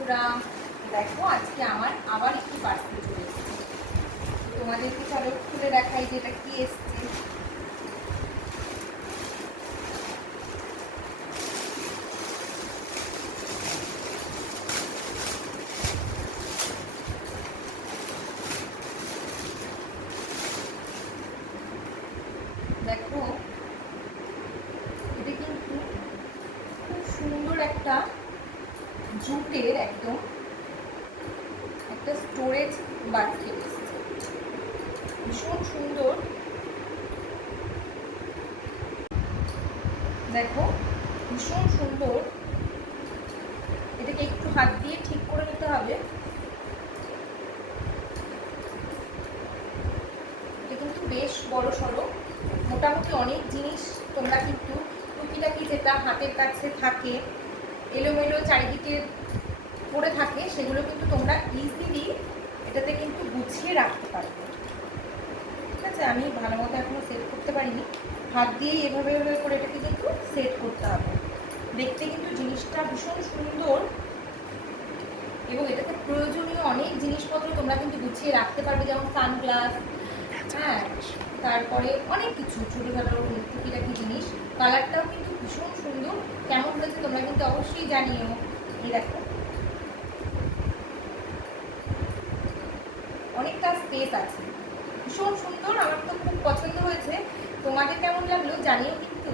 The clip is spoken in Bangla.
বন্ধুরা, দেখো আজকে আমার আবার একটু পার্সেল চলে এসেছে। তোমাদেরকে চলো খুলে দেখাই যে এটা কি এসছে। দেখো এটা কিন্তু খুব সুন্দর একটা জুটের একদম একটা স্টোরেজ বাস্কেট এসছে, ভীষণ সুন্দর। দেখো ভীষণ সুন্দর, এটাকে একটু হাত দিয়ে ঠিক করে নিতে হবে। এটা কিন্তু বেশ বড় সড়ো, মোটামুটি অনেক জিনিস তোমরা কিন্তু টুকিটাকি যেটা হাতের কাছে থাকে এলোমেলো চারিদিকে পড়ে থাকে সেগুলো কিন্তু তোমরা ইজিলি এটাতে কিন্তু গুছিয়ে রাখতে পারবে। ঠিক আছে, আমি ভালো মতো এখনো সেট করতে পারিনি, হাত দিয়েই এভাবে এভাবে করে এটাকে কিন্তু সেট করতে হবে। দেখতে কিন্তু জিনিসটা ভীষণ সুন্দর এবং এটাতে প্রয়োজনীয় অনেক জিনিসপত্র তোমরা কিন্তু গুছিয়ে রাখতে পারবে, যেমন সানগ্লাস, হ্যাঁ, তারপরে অনেক কিছু ছোটোখাটো টুকিটাকি জিনিস। কালারটাও কিন্তু ভীষণ সুন্দর। কেমন হয়েছে তোমরা কিন্তু অবশ্যই জানিও। এই দেখো অনেকটা স্পেস আছে, ভীষণ সুন্দর, আমার তো খুব পছন্দ হয়েছে। তোমাদের কেমন লাগলো জানিও কিন্তু।